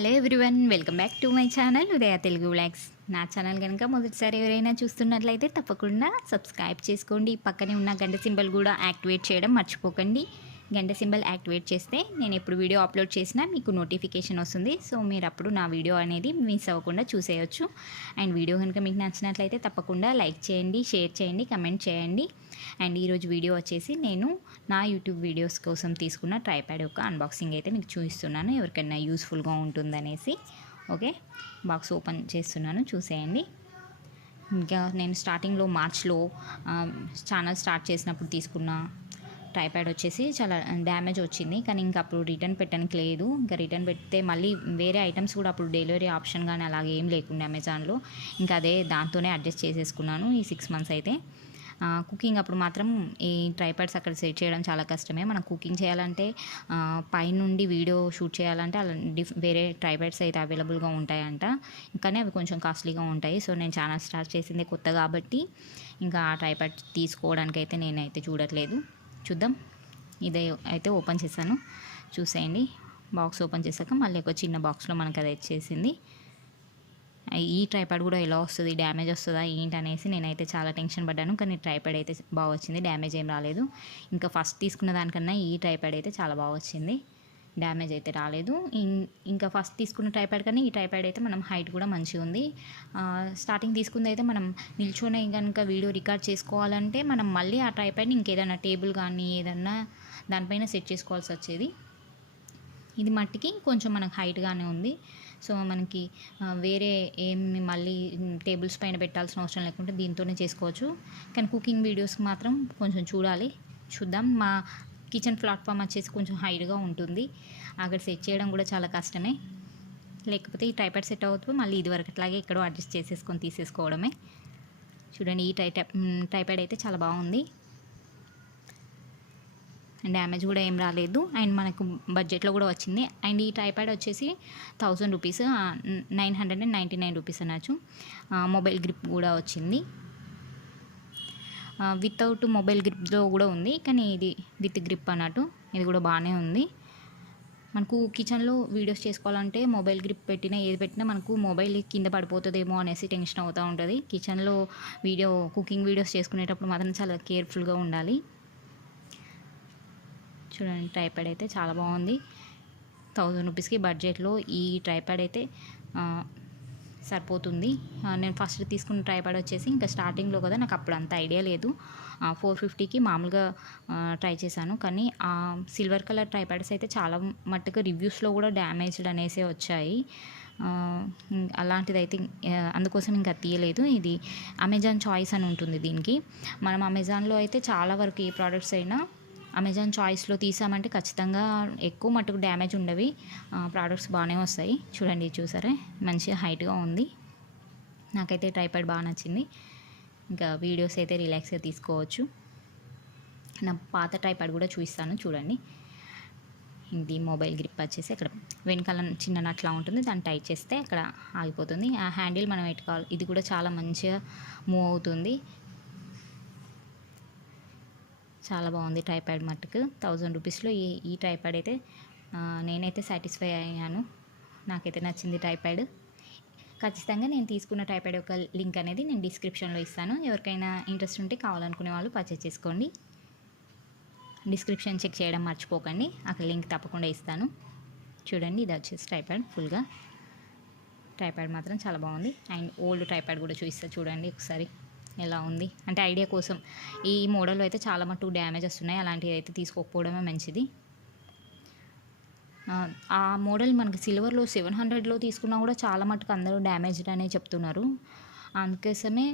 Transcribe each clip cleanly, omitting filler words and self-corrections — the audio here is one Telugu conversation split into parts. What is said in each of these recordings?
Hello everyone, welcome back to my channel Udaya Telugu vlogs. నా ఛానల్ కనుక మొదటిసారి ఎవరైనా చూస్తున్నట్లయితే తప్పకుండా సబ్స్క్రైబ్ చేసుకోండి. పక్కనే ఉన్న గంట సింబల్ కూడా యాక్టివేట్ చేయడం మర్చిపోకండి. గంట సింబల్ యాక్టివేట్ చేస్తే నేను ఎప్పుడు వీడియో అప్లోడ్ చేసినా మీకు నోటిఫికేషన్ వస్తుంది. సో మీరు అప్పుడు నా వీడియో అనేది మిస్ అవ్వకుండా చూసేయచ్చు. అండ్ వీడియో కనుక మీకు నచ్చినట్లయితే తప్పకుండా లైక్ చేయండి, షేర్ చేయండి, కమెంట్ చేయండి. అండ్ ఈరోజు వీడియో వచ్చేసి నేను నా యూట్యూబ్ వీడియోస్ కోసం తీసుకున్న ట్రైప్యాడ్ యొక్క అన్బాక్సింగ్ అయితే మీకు చూపిస్తున్నాను. ఎవరికైనా యూస్ఫుల్గా ఉంటుందనేసి. ఓకే, బాక్స్ ఓపెన్ చేస్తున్నాను, చూసేయండి. ఇంకా నేను స్టార్టింగ్లో మార్చ్లో ఛానల్ స్టార్ట్ చేసినప్పుడు తీసుకున్న ట్రైప్యాడ్ వచ్చేసి చాలా డ్యామేజ్ వచ్చింది. కానీ ఇంకా అప్పుడు రిటర్న్ పెట్టడానికి లేదు. ఇంకా రిటర్న్ పెడితే మళ్ళీ వేరే ఐటమ్స్ కూడా అప్పుడు డెలివరీ ఆప్షన్ కానీ అలాగే ఏం లేకుండా అమెజాన్లో, ఇంకా అదే దాంతోనే అడ్జస్ట్ చేసేసుకున్నాను ఈ 6 months అయితే. కుకింగ్ అప్పుడు మాత్రం ఈ ట్రైప్యాడ్స్ అక్కడ సెట్ చేయడం చాలా కష్టమే. మనం కుకింగ్ చేయాలంటే పైనుండి వీడియో షూట్ చేయాలంటే అలా వేరే ట్రైప్యాడ్స్ అయితే అవైలబుల్గా ఉంటాయంట, కానీ అవి కొంచెం కాస్ట్లీగా ఉంటాయి. సో నేను ఛానల్ స్టార్ట్ చేసింది కొత్త కాబట్టి ఇంకా ఆ ట్రైప్యాడ్ తీసుకోవడానికి అయితే నేనైతే చూడట్లేదు. చూద్దాం. ఇదే అయితే ఓపెన్ చేశాను, చూసేయండి. బాక్స్ ఓపెన్ చేశాక మళ్ళీ ఒక చిన్న బాక్స్లో మనకు అది వచ్చేసింది. ఈ ట్రైప్యాడ్ కూడా ఎలా వస్తుంది, డ్యామేజ్ వస్తుందా ఏంటి అనేసి నేనైతే చాలా టెన్షన్ పడ్డాను. కానీ ట్రైప్యాడ్ అయితే బాగా వచ్చింది, డ్యామేజ్ ఏం రాలేదు. ఇంకా ఫస్ట్ తీసుకున్న దానికన్నా ఈ ట్రైప్యాడ్ అయితే చాలా బాగా వచ్చింది, డ్యామేజ్ అయితే రాలేదు. ఇంకా ఫస్ట్ తీసుకున్న ట్రైప్యాడ్ కానీ ఈ ట్రైప్యాడ్ అయితే మనం హైట్ కూడా మంచిగా ఉంది. స్టార్టింగ్ తీసుకుంది అయితే మనం నిల్చొని కనుక వీడియో రికార్డ్ చేసుకోవాలంటే మనం మళ్ళీ ఆ ట్రైప్యాడ్ని ఇంకేదైనా టేబుల్ కానీ ఏదన్నా దానిపైన సెట్ చేసుకోవాల్సి వచ్చేది. ఇది మట్టికి కొంచెం మనకు హైట్గానే ఉంది. సో మనకి వేరే ఏమి మళ్ళీ టేబుల్స్ పైన పెట్టాల్సిన అవసరం లేకుంటే దీంతోనే చేసుకోవచ్చు. కానీ కుకింగ్ వీడియోస్కి మాత్రం కొంచెం చూద్దాం. మా కిచెన్ ప్లాట్ఫామ్ వచ్చేసి కొంచెం హైట్గా ఉంటుంది, అక్కడ సెట్ చేయడం కూడా చాలా కష్టమే. లేకపోతే ఈ ట్రైప్యాడ్ సెట్ అవుతూ మళ్ళీ ఇది వరకు అట్లాగే ఎక్కడో అడ్జస్ట్ చేసేసుకొని తీసేసుకోవడమే. చూడండి, ఈ ట్రైప్యాడ్ అయితే చాలా బాగుంది, డ్యామేజ్ కూడా ఏం రాలేదు. అండ్ మనకు బడ్జెట్లో కూడా వచ్చింది. అండ్ ఈ ట్రైప్యాడ్ వచ్చేసి 1000 రూపీస్, 999 రూపీస్ అనొచ్చు. మొబైల్ గ్రిప్ కూడా వచ్చింది. వితౌట్ మొబైల్ గ్రిప్లో కూడా ఉంది, కానీ ఇది విత్ గ్రిప్ అన్నట్టు. ఇది కూడా బాగానే ఉంది. మనకు కిచెన్లో వీడియోస్ చేసుకోవాలంటే మొబైల్ గ్రిప్ పెట్టినా ఏది పెట్టినా మనకు మొబైల్ కింద పడిపోతుందేమో అనేసి టెన్షన్ అవుతూ ఉంటుంది. కిచెన్లో కుకింగ్ వీడియోస్ చేసుకునేటప్పుడు మాత్రం చాలా కేర్ఫుల్గా ఉండాలి. చూడండి, ట్రైప్యాడ్ అయితే చాలా బాగుంది. 1000 రూపీస్కి బడ్జెట్లో ఈ ట్రైప్యాడ్ అయితే సరిపోతుంది. నేను ఫస్ట్ తీసుకున్న ట్రైప్యాడ్ వచ్చేసి ఇంకా స్టార్టింగ్లో కదా, నాకు అప్పుడు అంత ఐడియా లేదు. 450కి మామూలుగా ట్రై చేశాను. కానీ ఆ సిల్వర్ కలర్ ట్రైప్యాడ్స్ అయితే చాలా మట్టుకు రివ్యూస్లో కూడా డ్యామేజ్డ్ అనేసే వచ్చాయి. అలాంటిది అయితే అందుకోసం ఇంకా తీయలేదు. ఇది అమెజాన్ చాయిస్ అని ఉంటుంది దీనికి. మనం అమెజాన్లో అయితే చాలా వరకు ఏ ప్రోడక్ట్స్ అయినా అమెజాన్ చాయిస్లో తీసామంటే ఖచ్చితంగా ఎక్కువ మట్టుకు డ్యామేజ్ ఉండవి, ప్రోడక్ట్స్ బాగానే వస్తాయి. చూడండి, చూసారా, మంచిగా హైట్గా ఉంది. నాకైతే ట్రైప్యాడ్ బాగా నచ్చింది. ఇంకా వీడియోస్ అయితే రిలాక్స్గా తీసుకోవచ్చు. నా పాత ట్రైప్యాడ్ కూడా చూపిస్తాను, చూడండి. ఇది మొబైల్ గ్రిప్ వచ్చేసి అక్కడ వెనకాల చిన్న నట్లా ఉంటుంది, దాన్ని టైట్ చేస్తే అక్కడ ఆగిపోతుంది. ఆ హ్యాండిల్ మనం పెట్టుకోవాలి. ఇది కూడా చాలా మంచిగా మూవ్ అవుతుంది. చాలా బాగుంది ట్రైప్యాడ్ మట్టుకు. 1000 రూపీస్లో ఈ ట్రైప్యాడ్ అయితే నేనైతే సాటిస్ఫై అయ్యాను. నాకైతే నచ్చింది ట్రైప్యాడ్. ఖచ్చితంగా నేను తీసుకున్న ట్రైప్యాడ్ యొక్క లింక్ అనేది నేను డిస్క్రిప్షన్లో ఇస్తాను. ఎవరికైనా ఇంట్రెస్ట్ ఉంటే కావాలనుకునే వాళ్ళు పర్చేస్ చేసుకోండి. డిస్క్రిప్షన్ చెక్ చేయడం మర్చిపోకండి, అక్కడ లింక్ తప్పకుండా ఇస్తాను. చూడండి, ఇది వచ్చేసి ట్రైప్యాడ్ ఫుల్గా. ట్రైప్యాడ్ మాత్రం చాలా బాగుంది. అండ్ ఓల్డ్ ట్రైప్యాడ్ కూడా చూపిస్తాను, చూడండి ఒకసారి ఎలా ఉంది అంటే ఐడియా కోసం. ఈ మోడల్లో అయితే చాలా మటుకు డ్యామేజ్ వస్తున్నాయి, అలాంటివి అయితే తీసుకోకపోవడమే మంచిది. ఆ మోడల్ మనకి సిల్వర్లో 700లో తీసుకున్నా కూడా చాలా మటుకు అందరూ డ్యామేజ్డ్ అనే చెప్తున్నారు. అందుకోసమే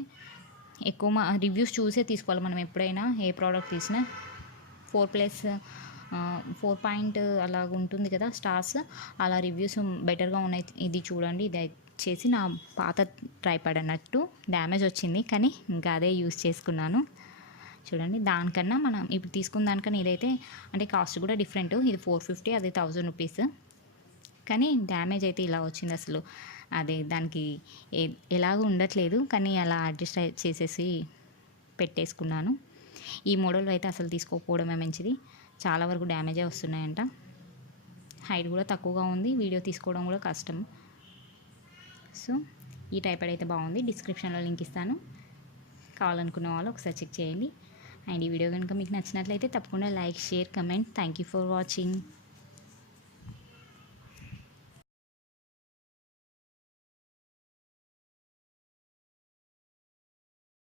ఎక్కువ రివ్యూస్ చూసే తీసుకోవాలి మనం ఎప్పుడైనా ఏ ప్రోడక్ట్ తీసినా. 4 అలాగ ఉంటుంది కదా స్టార్స్, అలా రివ్యూస్ బెటర్గా ఉన్నాయి. ఇది చూడండి, ఇది చేసి నా పాత ట్రైప్యాడ్ అన్నట్టు డ్యామేజ్ వచ్చింది, కానీ ఇంకా అదే యూజ్ చేసుకున్నాను. చూడండి, దానికన్నా మనం ఇప్పుడు తీసుకున్న దానికన్నా ఇదైతే అంటే కాస్ట్ కూడా డిఫరెంట్. ఇది 450, అది 1000 రూపీస్. కానీ డ్యామేజ్ అయితే ఇలా వచ్చింది. అసలు అదే దానికి ఎలాగో ఉండట్లేదు, కానీ అలా అడ్జస్ట్ చేసేసి పెట్టేసుకున్నాను. ఈ మోడల్ అయితే అసలు తీసుకోకపోవడమే మంచిది, చాలా వరకు డ్యామేజే వస్తున్నాయంట. హైట్ కూడా తక్కువగా ఉంది, వీడియో తీసుకోవడం కూడా కష్టం. సో ఈ ట్రైపాడ్ అయితే బాగుంది, డిస్క్రిప్షన్లో లింక్ ఇస్తాను, కావాలనుకున్న వాళ్ళు ఒకసారి చెక్ చేయండి. అండ్ ఈ వీడియో కనుక మీకు నచ్చినట్లయితే తప్పకుండా like, share, comment. Thank you for watching.